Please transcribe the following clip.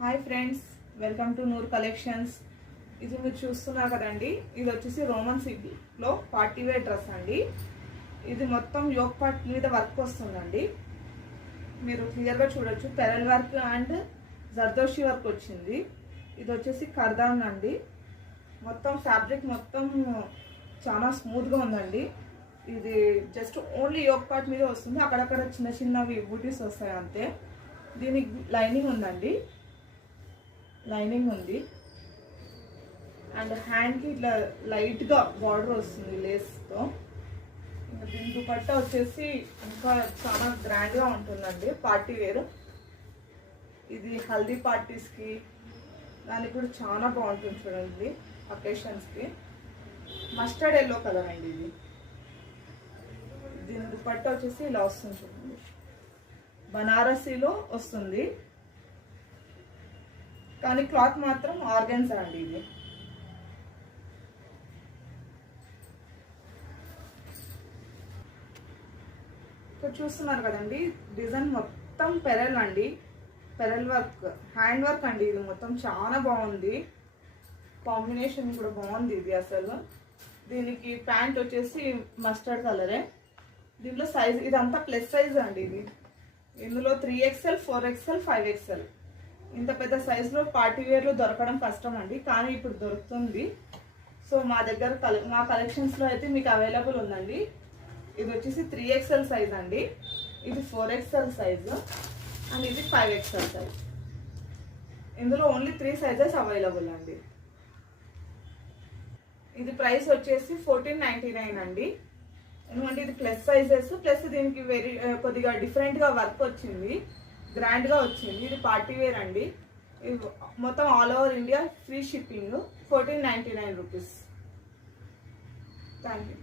Hi friends, welcome to Noor collections. ఇది మీరు చూస్తున్నారు కదండి, ఇది వచ్చేసి రోమన్ సిల్క్లో పార్టీ వేర్ డ్రెస్ అండి. ఇది మొత్తం యోక్ పార్ట్ మీద వర్క్ వస్తుందండి. మీరు క్లియర్గా చూడొచ్చు, pearl work and zardozi work వచ్చింది. ఇది వచ్చేసి కర్దాన్ అండి. మొత్తం ఫ్యాబ్రిక్ మొత్తం చాలా స్మూత్గా ఉందండి. ఇది జస్ట్ ఓన్లీ యోక్ పార్ట్ మీద వస్తుంది, అక్కడక్కడ చిన్న చిన్నవి బూటీస్ వస్తాయి అంతే. దీనికి లైనింగ్ ఉందండి, లైనింగ్ ఉంది అండ్ హ్యాండ్కి ఇట్లా లైట్గా బార్డర్ వస్తుంది లేస్తో. ఇంకా దీని దుపట్టా వచ్చేసి ఇంకా చాలా గ్రాండ్గా ఉంటుందండి, పార్టీ వేర్. ఇది హల్దీ పార్టీస్కి దానికి కూడా చాలా బాగుంటుంది చూడండి, అకేషన్స్కి. మస్టర్డ్ ఎల్లో కలర్ అండి ఇది. దీని దుపట్టా వచ్చేసి ఇలా వస్తుంది చూడండి, బనారసీలో వస్తుంది కానీ క్లాత్ మాత్రం ఆర్గన్జా అండి. ఇది ఇక్కడ చూస్తున్నారు కదండి, డిజైన్ మొత్తం పెరల్ అండి, పెరల్ వర్క్, హ్యాండ్ వర్క్ అండి. ఇది మొత్తం చాలా బాగుంది, కాంబినేషన్ కూడా బాగుంది ఇది అసలు. దీనికి ప్యాంట్ వచ్చేసి మస్టర్డ్ కలరే. దీంట్లో సైజ్ ఇదంతా ప్లస్ సైజ్ అండి. ఇది ఇందులో 3XL, 4XL, 5XL ఇంత పెద్ద సైజులో పార్టీ వేర్లో దొరకడం కష్టం అండి, కానీ ఇప్పుడు దొరుకుతుంది. సో మా దగ్గర మా కలెక్షన్స్లో అయితే మీకు అవైలబుల్ ఉందండి. ఇది వచ్చేసి 3XL సైజ్ అండి, ఇది 4XL సైజు అండ్ ఇది 5XL సైజ్. ఇందులో ఓన్లీ 3 సైజెస్ అవైలబుల్ అండి. ఇది ప్రైస్ వచ్చేసి 1499 అండి. ఎందుకంటే ఇది ప్లస్ సైజెస్, ప్లస్ దీనికి కొద్దిగా డిఫరెంట్గా వర్క్ వచ్చింది, గ్రాండ్గా వచ్చింది. ఇది పార్టీ వేర్ అండి. ఇది మొత్తం all over India free shipping, 1499 rupees. Thank you.